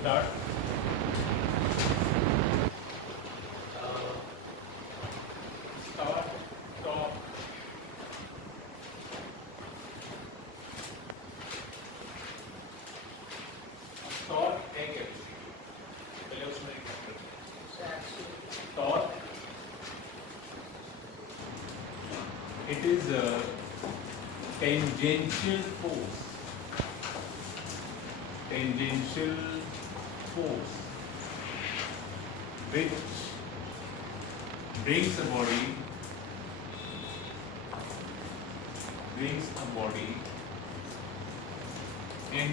Start. Start. Stop. Start है क्या? पहले उसमें start. It is a tangential force. Tangential force which brings a body in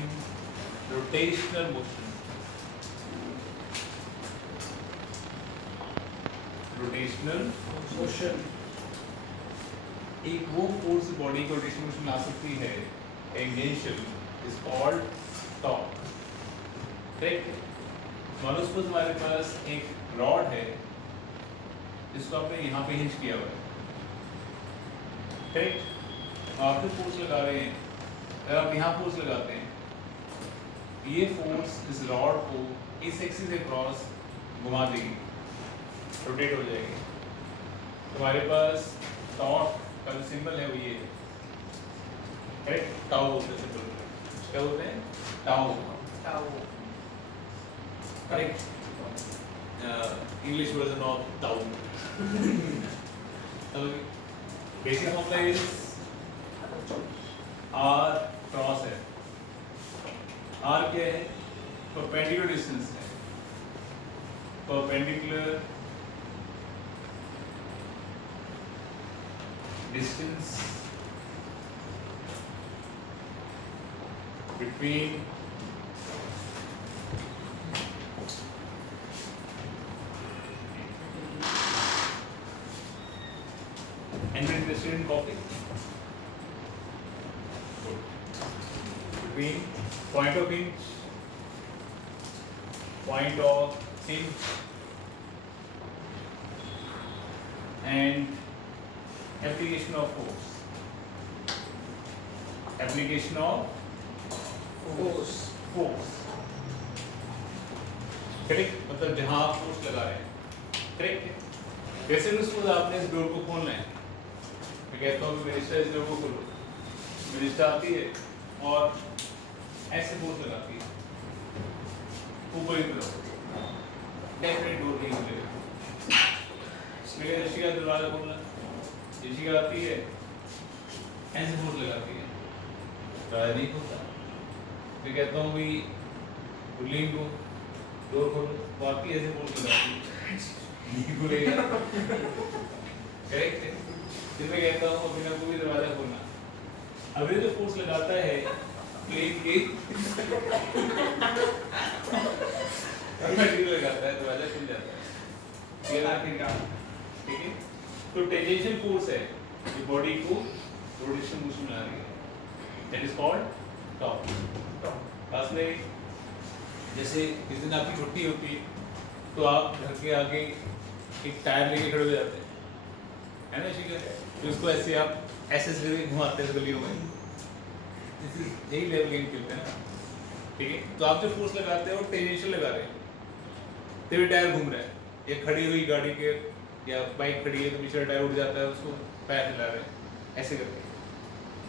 rotational motion. Rotational motion. एक वो force body को rotational motion ला सकती है, tangential, is called torque. Correct. मान लो सपोज हमारे पास एक रॉड है जिसको आपने यहाँ पे हिंज किया हुआ है. करेक्ट. आप जो फोर्स लगा रहे हैं, अगर आप यहाँ फोर्स लगाते हैं, ये फोर्स इस रॉड को इस एक्सिस के क्रॉस घुमा देगी, रोटेट हो जाएगी. तुम्हारे पास टॉर्क का जो सिंबल है वो ये है. करेक्ट. टाउ बोलते हैं सिंबल. क्या बोलते हैं? Tau. Correct. English version of tau. तो basic formula is R cross है. आर क्या है? परपेंडिकुलर डिस्टेंस है. Perpendicular distance between anyone interested in copy? Good. Between point of hinge and application of force. Application of force. Correct. मतलब जहां आप force लगा रहे हैं. करेक्ट है. वैसे भी सपोज आपने इस डोर को खोलना है, मैं कहता हूँ मिनिस्टर इस डोर को खोलो. मिनिस्टर आती है और ऐसे फोर्स लगाती है ऊपर की तरफ, डेफिनेट डोर नहीं खुलेगा. मेरे ऋषि का दरवाजा खोलना, ऋषि आती है ऐसे फोर्स लगाती है, दरवाजा नहीं खुलता. मैं कहता हूँ भाई बुल्लिंग को डोर खोलो, वो आती है ऐसे फोर्स लगाती है, नहीं खुलेगा. करेक्ट है. फिर मैं कहता हूँ अभी को भी दरवाजा खोलना, अभी जो फोर्स लगाता है प्लेन के मटेरियल लगाता है, दरवाजा खुल जाता है. ठीक है. तो टेंजेंशियल फोर्स है जो बॉडी को रोटेशनल मोशन में ला रही है, दैट इज कॉल्ड टॉर्क. पास में जैसे जिस दिन आपकी छुट्टी होती है तो आप घर के आगे एक टायर लेके खड़े हो जाते हैं, है ना शिखर. तो उसको ऐसे आप ऐसे घुमाते हैं गलियों में. यही लेवल गेम खेलते हैं ना. ठीक है. तो आप जो फोर्स लगाते हैं वो टेंजेंशियल लगा रहे हैं, तभी टायर घूम रहा है. या खड़ी हुई गाड़ी के या बाइक खड़ी है तो पीछे टायर उठ जाता है, उसको पैर हिला रहे हैं ऐसे करके.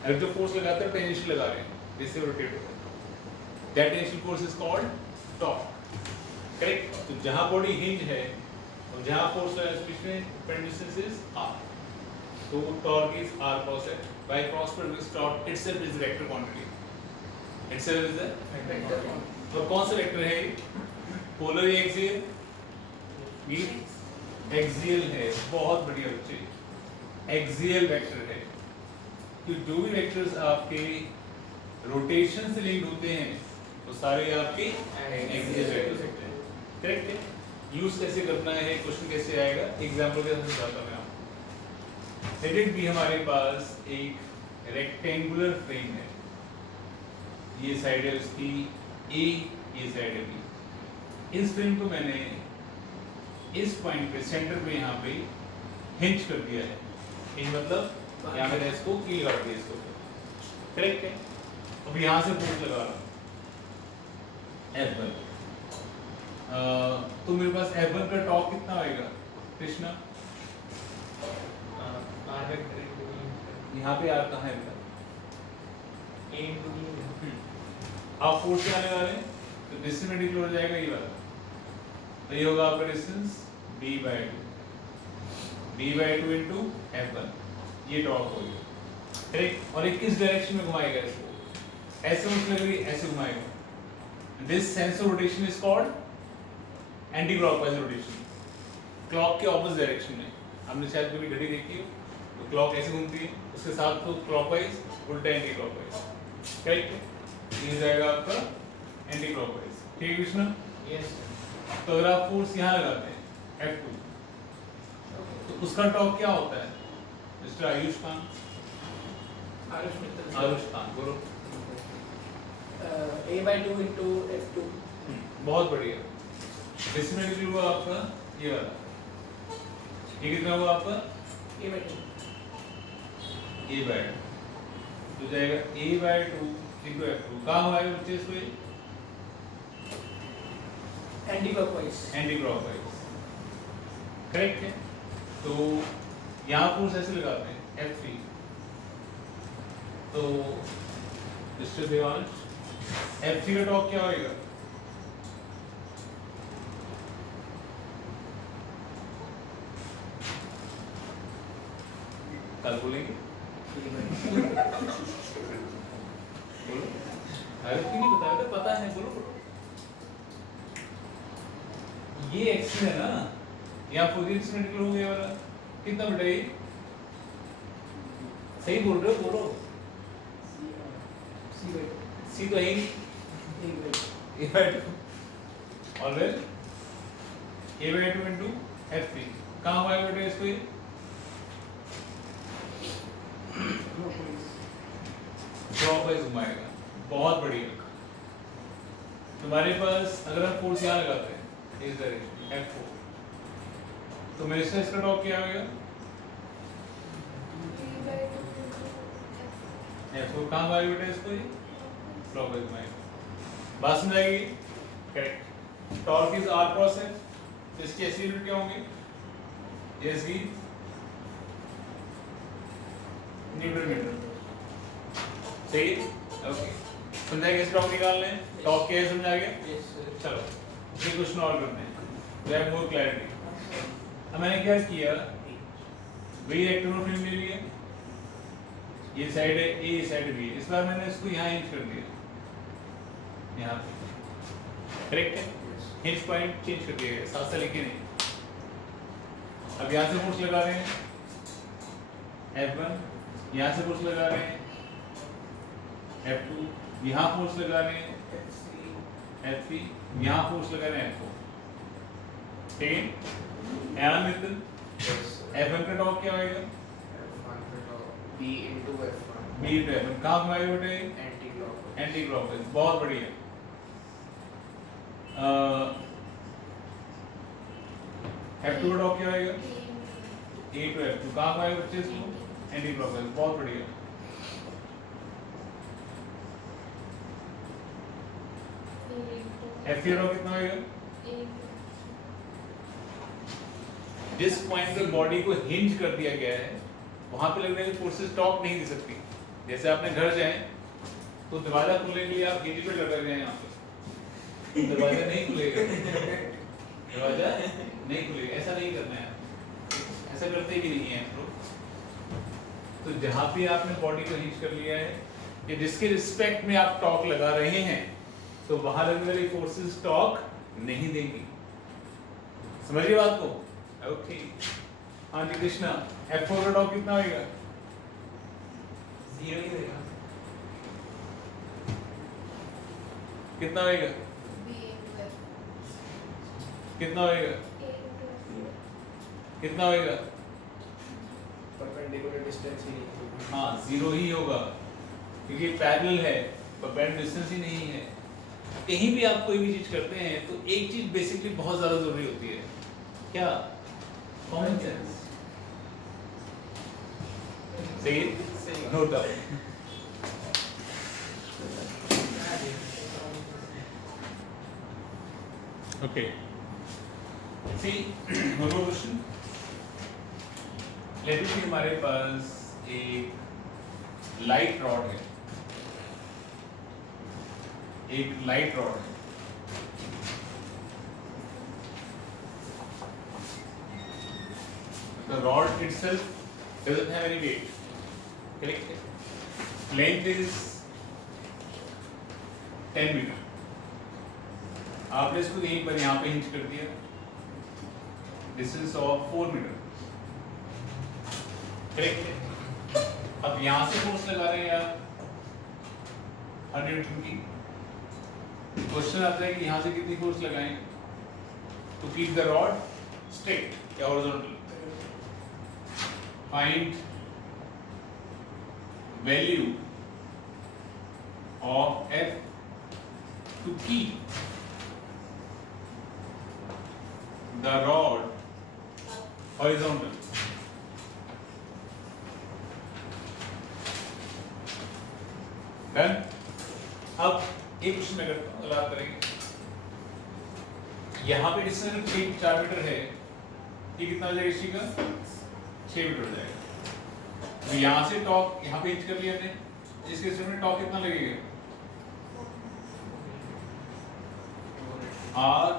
अगर जो फोर्स लगाते हैं टेंजेंशियल लगा रहे हैं, जिससे रोटेट होता है, that tangential force is called torque. Correct. तो जहां बॉडी हिंज है और जहां फोर्स लगा है उसमें डिस्टेंस इज r. तो टॉर्क इज r क्रॉस है. By cross product torque itself is vector quantity. Itself is the vector quantity. और कौन सा वेक्टर है? पोलर या एक्सियल? ये एक्सियल है. बहुत बढ़िया बच्चे, एक्सियल वेक्टर है. तो जो भी वेक्टर्स आपके रोटेशन से लिंक्ड होते हैं वो सारे आपके एक्सियल वेक्टर्स होते हैं. करेक्ट है. यूज कैसे करना है, क्वेश्चन कैसे आएगा, एग्जांपल के साथ बताता हूं मैं आपको. लेट इट बी हमारे पास एक रेक्टेंगुलर फ्रेम है. ये साइड है उसकी ए, ये साइड है बी. इस फ्रेम को मैंने इस पॉइंट पे सेंटर पे यहाँ पे हिंज कर दिया है. हिंज मतलब यहाँ मैंने इसको कील काट दिया इसको. करेक्ट है. अब यहाँ से फोर्स लगा रहा हूँ F1. तो मेरे पास F1 का टॉर्क कितना होएगा कृष्णा? यहाँ पे R कहाँ है बेटा? आप फोर्स क्या लगा रहे हैं तो डिस्टेंस में डिक्लेयर हो जाएगा ये वाला, तो ये होगा आपका डिस्टेंस b/2 इनटू F1, ये टॉर्क हो गया करेक्ट। और ये किस डायरेक्शन में घुमाएगा इसको? ऐसे मतलब ऐसे घुमाएगा। This sense of rotation is called anti clockwise rotation, clock के ऑपोजिट डायरेक्शन में। हमने शायद कभी घड़ी देखी हो तो क्लॉक ऐसे घूमती है, उसके साथ तो क्लॉकवाइज उल्टा एंटी क्लॉकवाइज करेक्ट। ये जाएगा आपका एंटी क्लॉकवाइज, ठीक है कृष्णा? यस। तो अगर आप फोर्स यहाँ लगाते हैं F2 तो उसका टॉर्क क्या होता है मिस्टर आयुष खान? आयुष खान बोलो। a/2 into F2। बहुत बढ़िया। डिस्टेंस में हुआ आपका ये वाला, ये कितना हुआ आपका? a/2 तो जाएगा a/2 into F2। कहाँ हमारे बच्चे इसको? Anti clockwise. Anti clockwise correct है। तो यहाँ फोर्स ऐसे लगाते हैं F3, तो मिस्टर देवांश F3 का टॉर्क क्या होएगा? कल बोलेंगे बोलो, अरे क्यों नहीं बताया? तो पता है, बोलो बोलो। ये एक्स है ना, यहाँ पोजीशन निकल हो गया वाला कितना बेटा? ये सही बोल रहे हो, बोलो। सी तो है ही a/2 और फिर a/2 into F3 कहाँ हुआ बेटा इसको? ये क्लॉकवाइज घुमाएगा, बहुत बढ़िया। तुम्हारे पास अगर हम फोर्स यहाँ लगाते हैं इस डायरेक्शन F4 तो मेरे से इसका टॉर्क क्या होगा? F4 कहाँ हुआ बेटा इसको? ये क्लॉकवाइज घुमाएगा। बात समझ आएगी? Correct. Torque is R cross F, तो इसकी ऐसी यूनिट क्या होंगे? इसकी न्यूटन मीटर, सही है? ओके, समझा कैसे टॉर्क निकालना है? टॉर्क क्या है समझा गया? चलो ये क्वेश्चन और करते हैं तो हैव मोर क्लैरिटी। अब मैंने क्या किया, वही रेक्टेंगुलर फिल्म ले लिया, ये साइड है A, ये साइड B, इस बार मैंने इसको यहाँ हिंज कर दिया, यहाँ पे करेक्ट है। हिंज पॉइंट चेंज कर दिया, साथ साथ लिखे नहीं। अब यहाँ से फोर्स लगा रहे हैं F1, यहाँ से फोर्स लगा रहे हैं F2, यहाँ फोर्स लगा रहे हैं F3, यहाँ फोर्स लगा रहे हैं F4, ठीक है? यहाँ मित्र F1 का टॉर्क क्या होगा? b into F1। B into F1 कहाँ घुमाएगा बेटे? Anti clockwise. एंटी क्लॉकवाइज, बहुत बढ़िया। F2 का टॉर्क क्या होगा? A to F2 कहाँ घुमाएगा बच्चे इसको? एंटी क्लॉकवाइज, बहुत बढ़िया। F3 का टॉर्क कितना होगा? जिस पॉइंट पे बॉडी को हिंज कर दिया गया है वहां पे लगने वाली फोर्सेस टॉर्क नहीं दे सकती। जैसे आपने घर जाए तो दरवाजा खोलने के लिए आप हिंज पे लगा गए यहाँ पे, दरवाजा नहीं खुलेगा, दरवाजा नहीं खुलेगा, ऐसा नहीं करना है, ऐसा करते भी नहीं है हम लोग। तो जहाँ भी आपने बॉडी को हिंज कर लिया है या जिसके रिस्पेक्ट में आप टॉर्क लगा रहे हैं तो वहां लगने वाली फोर्सेस टॉर्क नहीं देंगी। समझिए बात को? ओके हाँ जी कृष्णा, F4 का टॉर्क कितना होगा? 0 ही होगा। कितना होगा? कितना होगा? कितना होगा? परपेंडिकुलर डिस्टेंस ही नहीं। हाँ 0 ही होगा क्योंकि पैरेलल है, परपेंडिकुलर डिस्टेंस ही नहीं है। कहीं भी आप कोई भी चीज करते हैं तो एक चीज बेसिकली बहुत ज्यादा जरूरी होती है, क्या? Common sense. सही है? No doubt. Okay see one more question. Let see हमारे पास एक लाइट रॉड है, एक लाइट रॉड है, the rod itself doesn't have any weight, correct? Length is 10 metre. आपने इसको यहीं पर यहाँ पे हिंच कर दिया, डिस्टेंस ऑफ 4 मीटर, करेक्ट है? अब यहाँ से फोर्स लगा रहे हैं यार 100 न्यूटन की. क्वेश्चन आता है कि यहाँ से कितनी फोर्स लगाएं to keep the rod straight या horizontal. Find value of F to keep the rod horizontal. Done? अब एक क्वेश्चन मैं करता हूँ, अगर आप करेंगे. यहाँ पे डिस्टेंस 4 मीटर है, ये कितना हो जाएगा इसी का 6 मीटर हो जाएगा. तो यहाँ से टॉप यहाँ पे हिंच कर लिया हमने, इस केस में टॉप कितना लगेगा R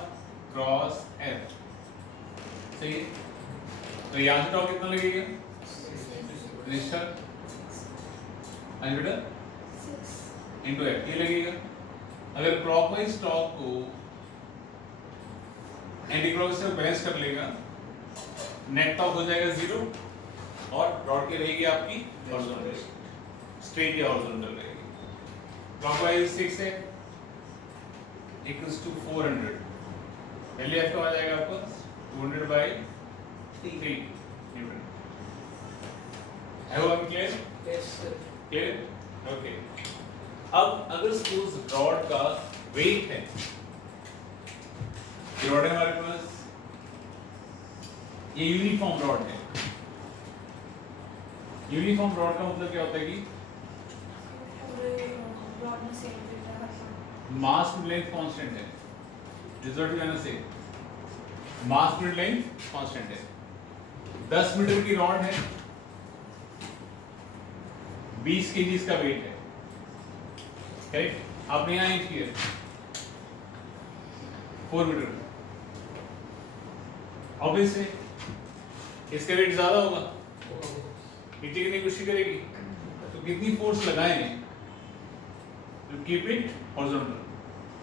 क्रॉस F. सही है? तो यहाँ से टॉप कितना लगेगा रजिस्टर इंटू F ये लगेगा. अगर क्लॉकवाइज टॉप को एंटी क्लॉकवाइज से बैलेंस कर लेगा, नेट टॉप हो जाएगा 0 और रॉड की रहेगी आपकी हॉरिजॉन्टल, स्ट्रेट या हॉरिजॉन्टल रहेगी. क्लॉकवाइज 6 है इक्वल्स टू 400. पहले F का आ जाएगा आपको 200 बाई 3 न्यूटन. है वो clear? Yes, sir. Clear? Okay. अब अगर सपोज रॉड का वेट है, ये रॉड है हमारे पास, ये यूनिफॉर्म रॉड है. यूनिफॉर्म रॉड का मतलब क्या होता है कि मास टू लेंथ कांस्टेंट है. रिजल्ट में ना से मास टू लेंथ कांस्टेंट है. 10 मीटर की रॉड है, 20 केजी इसका वेट है, करेक्ट? आपने यहाँ इंच किया 4 मीटर. ऑब्वियसली इसका वेट ज्यादा होगा, नीचे गिरने की कोशिश करेगी, तो कितनी फोर्स लगाएं to keep it horizontal.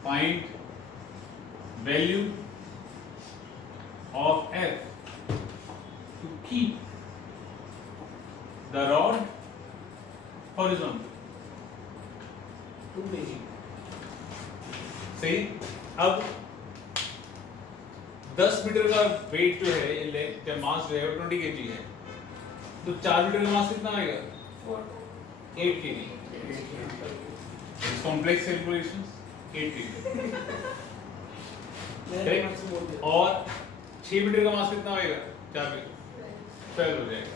Find value of F to keep the rod horizontal. 2 kg. सही. अब 10 मीटर का वेट जो है, लेंथ या मास जो है 20 kg है, तो 4 मीटर का मास कितना आएगा 8 kg. Complex calculations 8 kg. और 6 मीटर का मास कितना आएगा 4 पे 12 हो जाएगा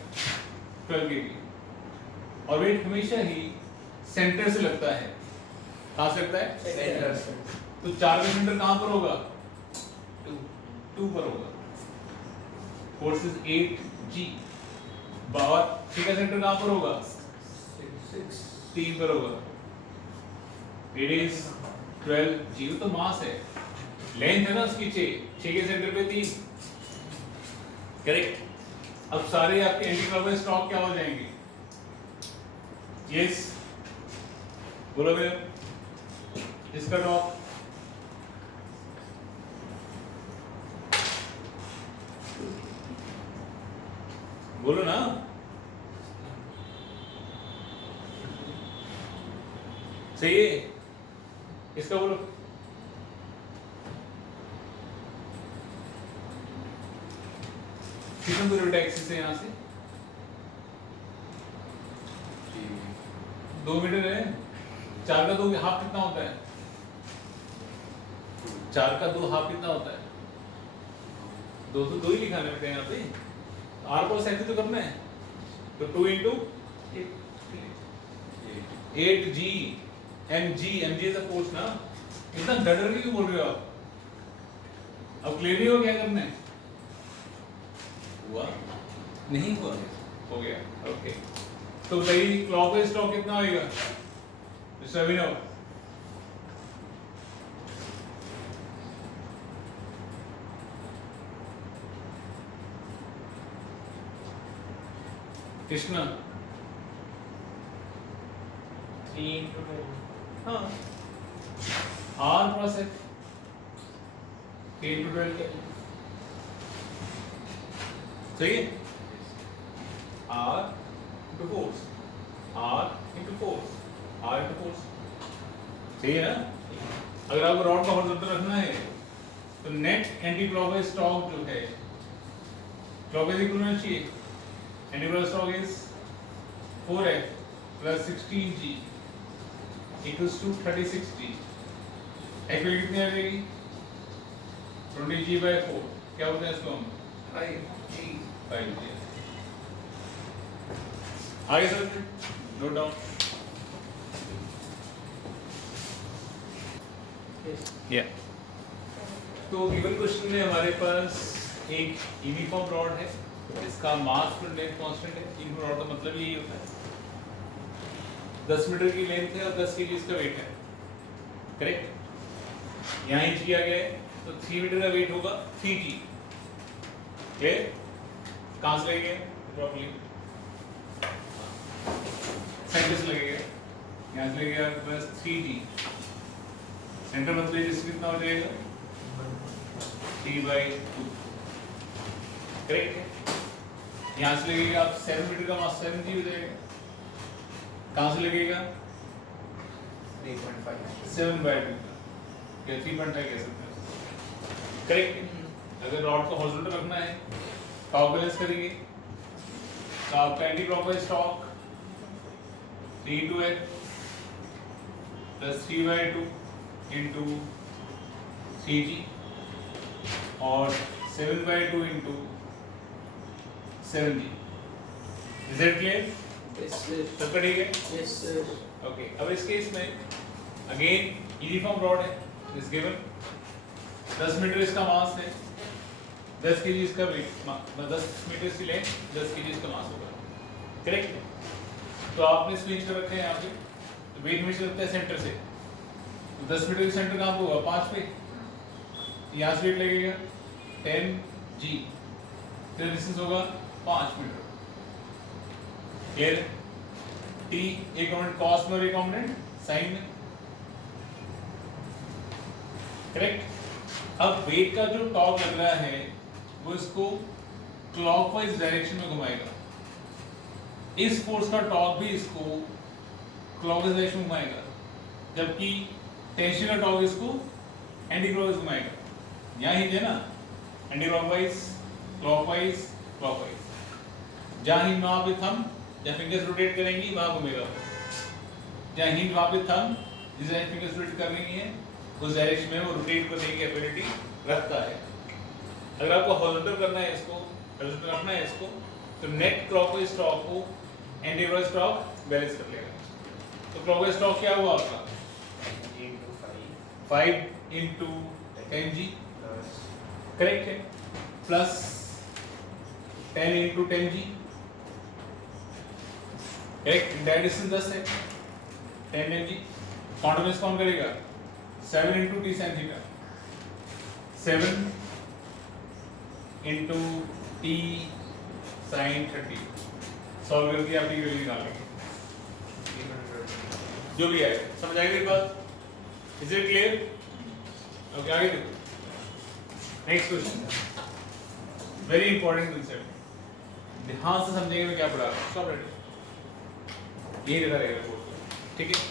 12 kg. और वेट हमेशा ही सेंटर से लगता है. कहाँ से लगता है? सेंटर से. तो 4 का सेंटर कहाँ पर होगा 2 पर होगा. Force is 8G. और 6 का सेंटर कहाँ पर होगा 3 पर होगा. It is 12G. तो मास है, लेंथ है ना उसकी 6 के सेंटर पे 3, करेक्ट? अब सारे आपके एंटी क्लॉकवाइज टॉप क्या हो जाएंगे? यस बोलो भैया. इसका टॉप बोलो ना. सही है. इसका बोलो. कितना दूर है टैक्सी से यहाँ से? 2 मीटर है. 4 का 2 हाफ कितना होता है? 4 का 2 हाफ कितना होता है? 2 तो 2 ही लिखा है यहाँ पे. आर को ऐसे तो करना है, तो 2 into 8G. mg is a force ना. इतना डर के क्यों बोल रहे हो आप? अब क्लियर नहीं हो क्या करना है? हुआ नहीं हुआ। हो गया ओके। तो बताइए क्लॉकवाइज टॉर्क कितना होगा मिस्टर अभिनव? कृष्णा 3 into 12. हाँ आर प्लस है 8 to 12 सही है। R into force R into force R into force सही है ना। अगर आपको रॉड का हॉरिजॉन्टल रखना है तो नेट एंटी क्लॉकवाइज टॉर्क जो है क्लॉकवाइज इक्वल होना चाहिए। Anti clockwise torque is 4f plus 16g equals to 36g। Actually कितनी आ जाएगी 20g/4। क्या बोलते हैं इसको हम 5G. 5g। आगे सर नोट डाउन। Yes. या तो गिवन क्वेश्चन में हमारे पास एक यूनिफॉर्म रॉड है इसका मास पर लेंथ कांस्टेंट है। यूनिफॉर्म रॉड का मतलब यही होता है 10 मीटर की लेंथ है और 10 केजी इसका वेट है करेक्ट। यहाँ इंच किया गया है तो 3 मीटर का वेट होगा 3g। क्लियर? कहाँ से लगेगा प्रॉपर्ली सेंटर से लगेगा। यहाँ से लगेगा बस 3g। सेंटर मतलब डिस्टेंस कितना हो जाएगा 3/2 करेक्ट है। यहाँ से लगेगा आप 7 मीटर का मास 7g हो जाएगा। कहाँ से लगेगा 3.5. 7/2 या 3.5 कह सकते हैं करेक्ट है। अगर रॉड को हॉरिजॉन्टल रखना है टॉर्क बैलेंस करेंगे तो आपका anti clockwise torque 3/2f plus 3/2 into 3g और 7/2 into 7g। Is that clear? Yes, sir. सबका ठीक है? Yes, sir. ओके अब इस केस में अगेन यूनिफॉर्म रॉड है इस गिवन 10 मीटर इसका मास है 10 केजी इसका वेट 10 मीटर इसकी लेंथ 10 केजी इसका मास होगा करेक्ट है। तो आपने स्विच कर रखा है यहाँ पे तो वेट हमेशा लगता है सेंटर से तो 10 मीटर का सेंटर कहाँ पे होगा 5 पे। यहाँ से वेट लगेगा 10g फिर डिस्टेंस होगा 5 मीटर। क्लियर है? t एक कॉम्पोनेंट कॉस में और एक कॉम्पोनेंट साइन में करेक्ट। अब वेट का जो टॉर्क लग रहा है वो इसको क्लॉकवाइज डायरेक्शन में घुमाएगा। इस फोर्स का टॉर्क भी इसको क्लॉकवाइज डायरेक्शन में घुमाएगा जबकि टेंशन का टॉर्क इसको एंटी क्लॉकवाइज घुमाएगा। यहाँ ही है ना एंटी क्लॉकवाइज क्लॉकवाइज क्लॉकवाइज। जहाँ ही वहाँ पे थंब जहाँ फिंगर्स रोटेट करेंगी वहाँ घूमेगा। जहाँ हिंट वहाँ पे थंब जिस फिंगर्स रोटेट कर रही है उस डायरेक्शन में वो रोटेट करने की कैपेबिलिटी रखता है। अगर आपको हॉरिजॉन्टल करना है इसको हॉरिजॉन्टल रखना है इसको तो नेट क्लॉकवाइज टॉर्क को एंटी क्लॉकवाइज टॉर्क बैलेंस कर लेगा। तो क्लॉकवाइज टॉर्क क्या हुआ आपका 5 into 10g करेक्ट है plus 10 into 10g correct. Entire distance 10 है 10 mg कॉन्टिन्यूस कौन करेगा 7 into t sin theta 7 into t sin 30 solve करके आप ये वैल्यू निकालेंगे जो भी है। समझ आएगी मेरी बात? Is it clear? ओके आगे देखो next question very important concept ध्यान से समझेंगे मैं क्या पढ़ा रहा हूँ। सब रेडी ये लिखा रहेगा बोर्ड ठीक है।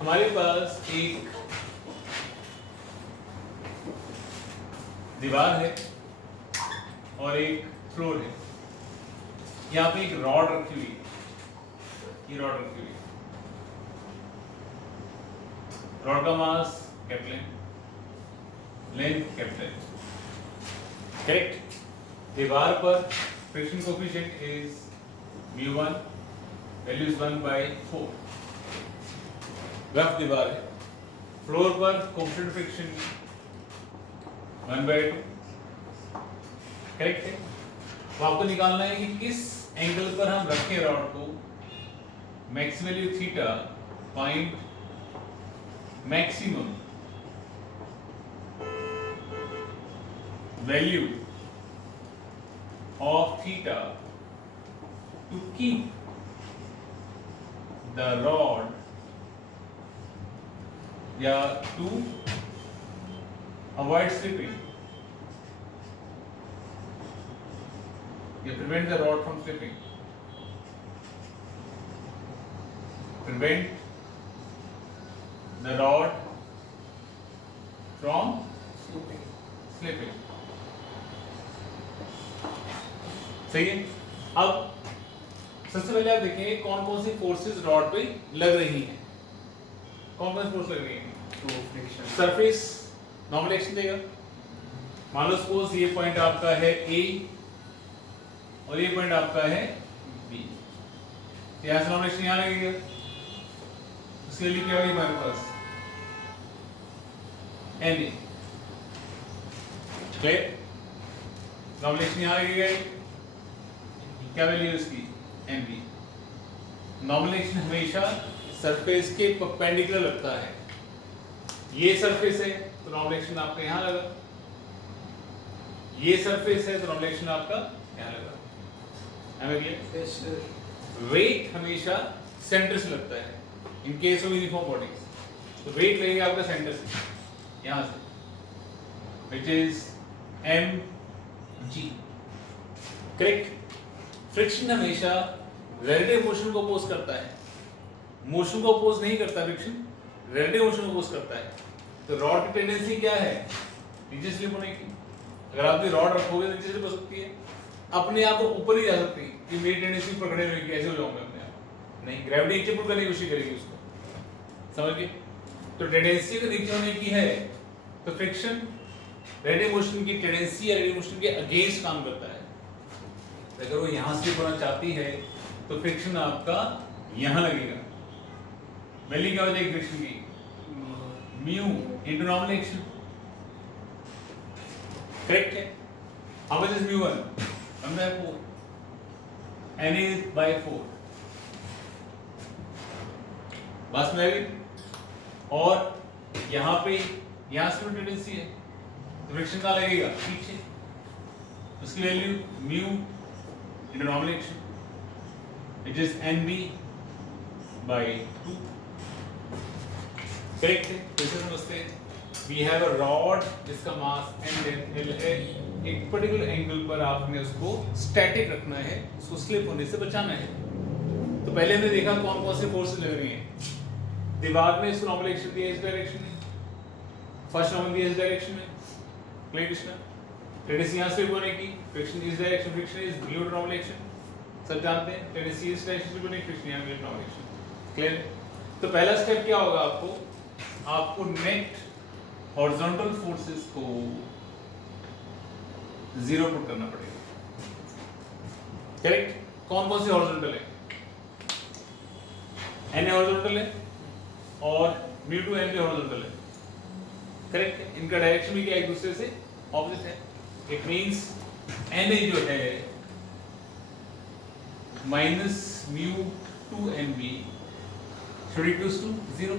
हमारे पास एक दीवार है और एक फ्लोर है। यहाँ पे एक रॉड रखी हुई है ये रॉड रखी हुई है। रॉड का mass capital length capital correct. दीवार पर friction coefficient is μ1 value is 1/4 rough दीवार है। फ्लोर पर कोएफिशिएंट फ्रिक्शन 1/2 करेक्ट है। तो आपको निकालना है कि किस एंगल पर हम रखें रॉड को, max value theta, find maximum value of theta to keep the rod या to avoid slipping या prevent the rod from slipping, prevent the rod from slipping. सही है। अब सबसे पहले आप देखेंगे कौन कौन सी फोर्सेस रॉड पे लग रही हैं। कौन कौन सी फोर्स लग रही हैं? सरफेस नॉर्मल एक्शन देगा। मान लो सपोज ये पॉइंट आपका है ए और ये पॉइंट आपका है बी, यहां से नॉर्मल एक्शन यहां लगेगा, उसके लिए क्या होगी हमारे पास N A, clear? Normal action यहां लगेगा, क्या वैल्यू है उसकी एम बी। नॉर्मल एक्शन हमेशा सरफेस के परपेंडिकुलर लगता है। ये सरफेस है तो नॉर्मल एक्शन आपका यहां लगा, ये सरफेस है तो नॉर्मल एक्शन आपका यहां लगा। हमें क्लियर? वेट हमेशा सेंटर से लगता है in case of uniform bodies, तो वेट लगेगा आपका सेंटर से, यहां से, which is M G, correct? Friction हमेशा रिलेटिव मोशन को अपोज करता है, मोशन को अपोज नहीं करता फ्रिक्शन, रिलेटिव मोशन को अपोज करता है। तो रॉड की टेंडेंसी क्या है? नीचे स्लिप होने की। अगर आप रॉड रखोगे तो नीचे स्लिप हो सकती है, अपने आप को ऊपर ही जा सकती है कि मेरी टेंडेंसी ऊपर खड़े रहेगी, ऐसे हो जाऊंगा अपने आप, नहीं, ग्रेविटी नीचे पुल करने की कोशिश करेगी उसको, समझ गए? तो टेंडेंसी अगर नीचे होने की है तो फ्रिक्शन रिलेटिव मोशन की टेंडेंसी या रिलेटिव मोशन के अगेंस्ट काम करता है। अगर वो यहां से होना चाहती है तो फ्रिक्शन आपका यहां लगेगा। वैल्यू क्या हो जाएगी फ्रिक्शन की? Mu into normal action, correct है? How much is mu 1? 1/4, n is by 4, बस में भी। और यहां पे यहां से टेंडेंसी है तो फ्रिक्शन कहां लगेगा? पीछे, उसकी value mu into normal action, which is NB by 2, correct है? जैसे समझते हैं, we have a rod जिसका मास m L है, एक पर्टिकुलर एंगल पर आपने उसको स्टैटिक रखना है, उसको स्लिप होने से बचाना है। तो पहले हमने देखा कौन कौन से फोर्सेस लग रही हैं। दीवार में इसको नॉर्मल एक्शन दिया इस डायरेक्शन में, फर्स्ट नॉर्मल दिया इस डायरेक्शन में, क्लियर कृष्णा? टेंडेंसी यहां से होने की, फ्रिक्शन इस direction, friction is below normal action, सब जानते हैं। टेंडेंसी इस डायरेक्शन से होने की, फ्रिक्शन यहां बिलो नॉर्मल एक्शन, क्लियर? तो पहला स्टेप क्या होगा आपको नेट हॉरिजॉन्टल फोर्सेस को जीरो पुट करना पड़ेगा, करेक्ट? कौन कौन से हॉरिजॉन्टल है? एन हॉरिजॉन्टल है और म्यू टू एन भी हॉरिजॉन्टल है, करेक्ट है? इनका डायरेक्शन भी क्या एक दूसरे से ऑपोजिट है। इट मींस एन जो है minus mu two N B should equals to 0.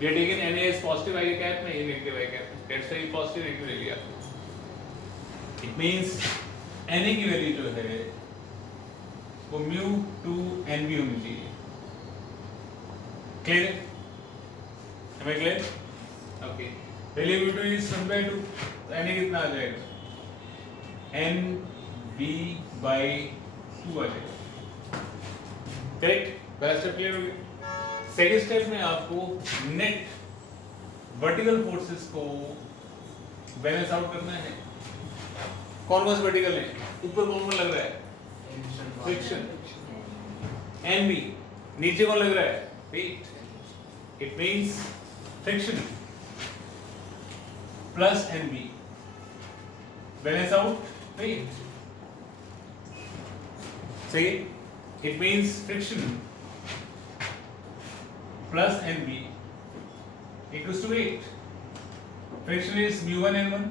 We are taking Na as positive I cap में, A negative I cap, that's why positive negative ले लिया। It means Na की value जो है वो mu two N B होनी चाहिए, clear है? Am I clear? Okay. Value mu two is 1/2, तो Na कितना आ जाएगा? एन बी बाई 2 आ जाएगा, करेक्ट? पहला स्टेप क्लियर हो गया। सेकेंड स्टेप में आपको नेट वर्टिकल फोर्सेस को बैलेंस आउट करना है। कौन कौन से वर्टिकल है? ऊपर कौन कौन लग रहा है? Friction, N B. नीचे कौन लग रहा है? Weight. It means friction plus N B balance out weight, सही? It means friction plus NB equals to 8. Friction is mu1 N1,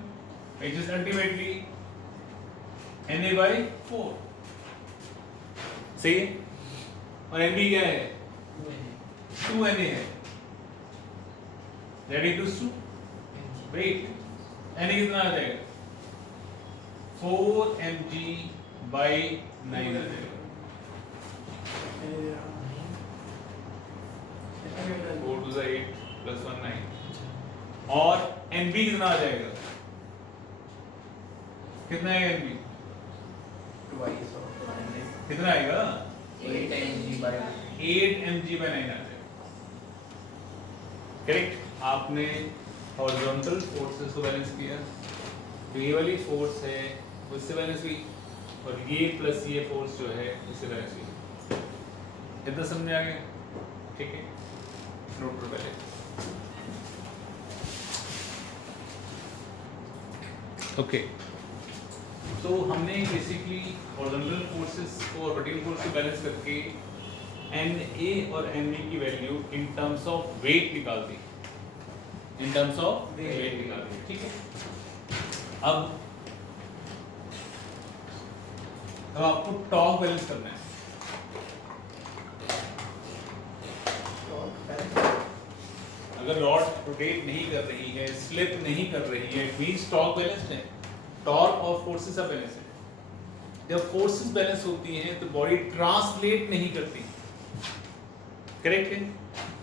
which is ultimately Na/4 सही है। और Nb क्या है? 2Na है। That equals to weight Na कितना आ जाएगा? 4mg/9 आ जाएगा। 4 to the 8 plus 1 9। और Nb कितना आ जाएगा? कितना है Nb? कितना आएगा? 8mg/9 आ जाएगा। करेक्ट। आपने हॉरिजॉन्टल फोर्सेस को बैलेंस किया, तो ये वाली फोर्स है उससे बैलेंस हुई, और ये प्लस ये फोर्स जो है उससे बैलेंस हुई। इतना समझ आ गया? ठीक है, नोट करो पहले। ओके, तो हमने बेसिकली हॉरिजॉन्टल फोर्सेस को और वर्टिकल फोर्स को बैलेंस करके Na और Nb की value in terms of weight निकाल दी, इन टर्म्स ऑफ वेट निकाल दी। ठीक है, अब आपको टॉर्क बैलेंस करना है। अगर रॉड रोटेट नहीं कर रही है, स्लिप नहीं कर रही है, इट मींस टॉर्क बैलेंस्ड है। टॉर्क और फोर्सेस आर बैलेंस्ड। जब फोर्सेस बैलेंस होती हैं तो बॉडी ट्रांसलेट नहीं करती, करेक्ट है,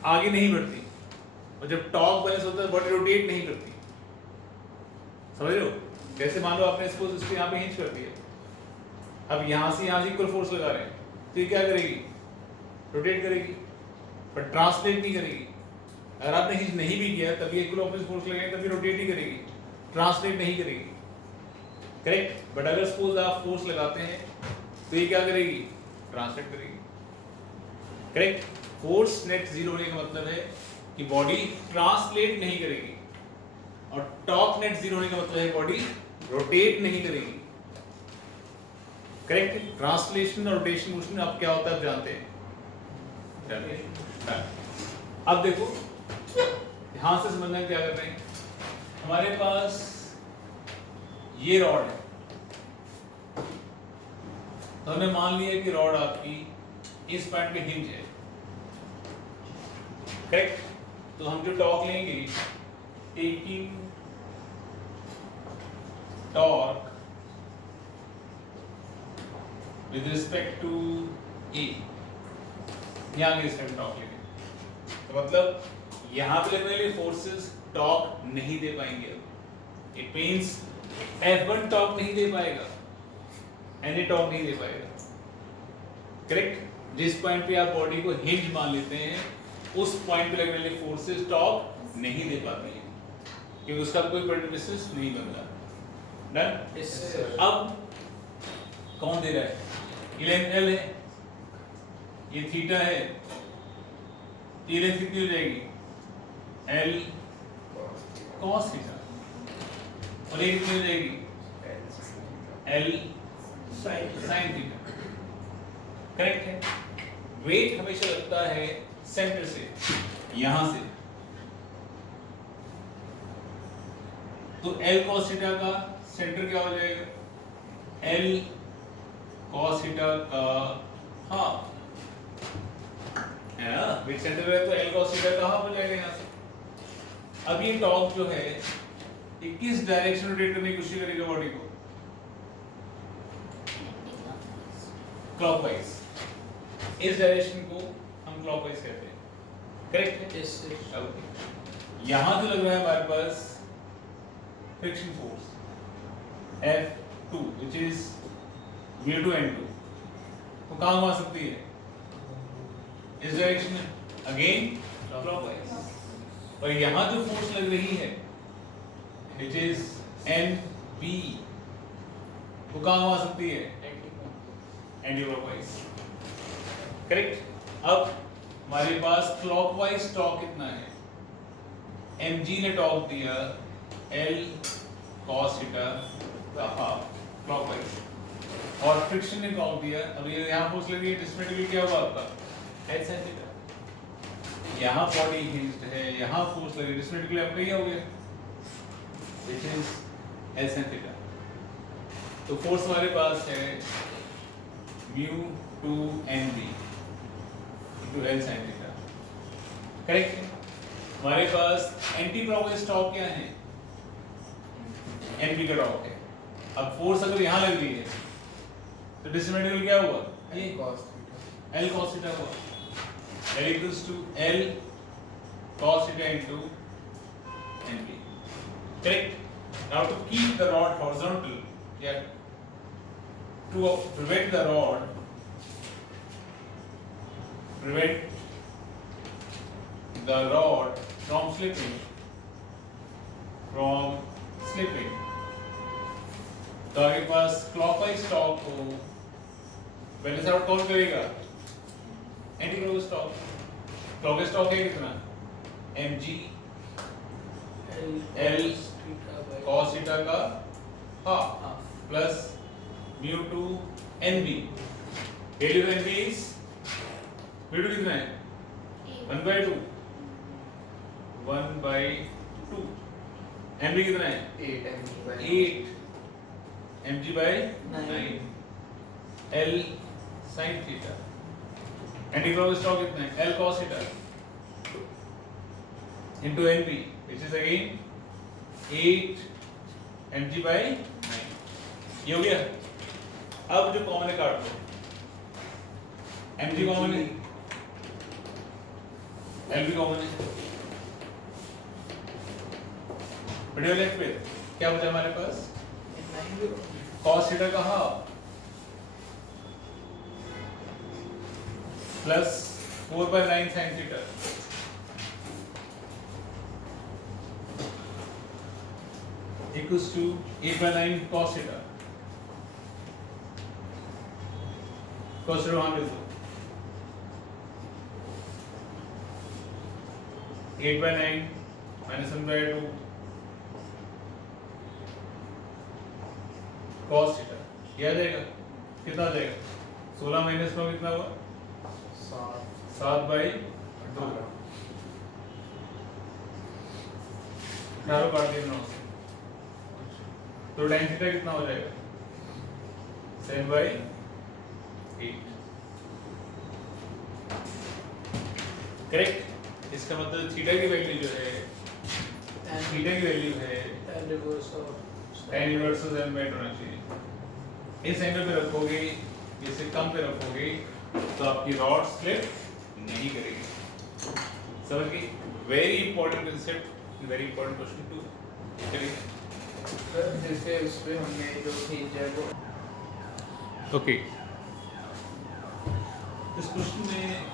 आगे नहीं बढ़ती। और जब टॉर्क बैलेंस होता है बॉडी रोटेट नहीं करती। समझ रहे हो? जैसे मान लो आपने इसको यहाँ पे हिंज कर दिया, अब यहाँ से इक्वल फोर्स लगा रहे हैं, तो ये क्या करेगी? रोटेट करेगी, पर ट्रांसलेट नहीं करेगी। अगर आपने हिंज नहीं भी किया तभी इक्वल ऑपोजिट फोर्स लगाएंगे तभी रोटेट नहीं करेगी, ट्रांसलेट नहीं करेगी। करेक्ट। बट अगर सपोज आप फोर्स लगाते हैं तो ये क्या करेगी? ट्रांसलेट करेगी। करेक्ट। फोर्स नेट जीरो होने का मतलब है कि बॉडी ट्रांसलेट नहीं करेगी, और टॉर्क नेट जीरो होने का मतलब है बॉडी रोटेट नहीं करेगी। करेक्ट। ट्रांसलेशन और रोटेशन मोशन अब क्या होता है आप जानते हैं? अब देखो ध्यान से समझना क्या कर रहे हैं। हमारे पास ये रॉड है, तो हमने मान लिया कि रॉड आपकी इस पॉइंट पे हिंज है। करेक्ट। तो हम जो टॉर्क लेंगे, taking torque with respect to A, यहां के रिस्पेक्ट टॉर्क लेंगे, तो मतलब यहां पे लगने वाले फोर्सेस टॉर्क नहीं दे पाएंगे। इट मींस F1 टॉर्क नहीं दे पाएगा, Na टॉर्क नहीं दे पाएगा। करेक्ट। जिस पॉइंट पे आप बॉडी को हिंज मान लेते हैं उस पॉइंट पे लगने वाले फोर्सेस टॉर्क नहीं दे पाते हैं, क्योंकि उसका कोई पर्टिकुलर डिस्टेंस नहीं बन रहा। डन। अब कौन दे रहा है? ये लेंथ L है, ये थीटा है, ये लेंथ कितनी हो जाएगी? L cos थीटा, और ये कितनी हो जाएगी? L sin theta. करेक्ट है। वेट हमेशा लगता है सेंटर से, यहां से, तो L cos थीटा का सेंटर क्या हो जाएगा? L cos थीटा का हाफ है ना, वेट सेंटर है तो L cos थीटा का हाफ हो जाएगा यहां से। अब ये टॉर्क जो है ये किस डायरेक्शन रोटेट करने की कोशिश करेगा बॉडी को? क्लॉकवाइज। इस डायरेक्शन को हम क्लॉकवाइज कहते हैं। करेक्ट है। यहां जो लग रहा है हमारे पास friction force F2 which is V2N2, तो कहां घुमा सकती है? इस डायरेक्शन में, अगेन क्लॉकवाइज। और यहां जो फोर्स लग रही है which is NB, वो कहां घुमा सकती है? Anti clockwise. करेक्ट। अब हमारे पास क्लॉकवाइज टॉर्क कितना है? mg ने टॉर्क दिया L cos थीटा का हाफ क्लॉकवाइज, और फ्रिक्शन ने टॉर्क दिया, अब ये यहां फोर्स लगी है, डिस्प्लेसमेंट क्या हुआ आपका? H sin theta. यहां बॉडी हिंज्ड है, यहां फोर्स लगी, डिस्प्लेसमेंट आपका ये हो गया which is L sin theta. तो फोर्स हमारे पास है mu two N B into L sine theta, correct है। हमारे पास एंटी क्लॉकवाइज टॉर्क क्या है, एन बी का टॉर्क है। अब फोर्स अगर यहाँ लग रही है तो डिस्ट्रीब्यूटिव क्या हुआ, ये cos theta. L cos theta हुआ, L equals to L cos theta into NB. Correct? Now to keep the rod horizontal, yeah, to prevent the rod, from slipping, तो आपके पास क्लॉकवाइज टॉर्क को पहले से आउट कौन करेगा, anti clockwise torque. Clockwise torque है कितना, mg L cos theta का half plus mu two nb, value of nb is mu two कितना है 1/2, 1/2, nb कितना है 8 mg by 9 L sin theta, anti-clockwise torque कितना है L cos theta into nb which is again 8 mg by 9। ये हो गया। अब जो कॉमन है काट दो, mg कॉमन है, L भी कॉमन है, वीडियो लेफ्ट पे क्या बचा हमारे पास, cos थीटा का half plus 4/9 sin theta equals to 8/9 cos theta. cos theta वहां पे दो, 8/9 minus 1/2 cos थीटा, ये आ जाएगा, कितना आ जाएगा 16 माइनस 9 कितना हुआ 7/2, 18 काट दिया 9 से, तो tan थीटा कितना हो जाएगा 7/8। करेक्ट, इसका मतलब थीटा की वैल्यू जो है, थीटा की वैल्यू है tan इनवर्स ऑफ n/2 होना चाहिए। इस एंगल पे रखोगे, इससे कम पे रखोगे तो आपकी रॉड स्लिप नहीं करेगी। समझ गई, very important concept, very important question too. चलिए सर जैसे उस पे हमने जो खींचा वो ओके, इस क्वेश्चन में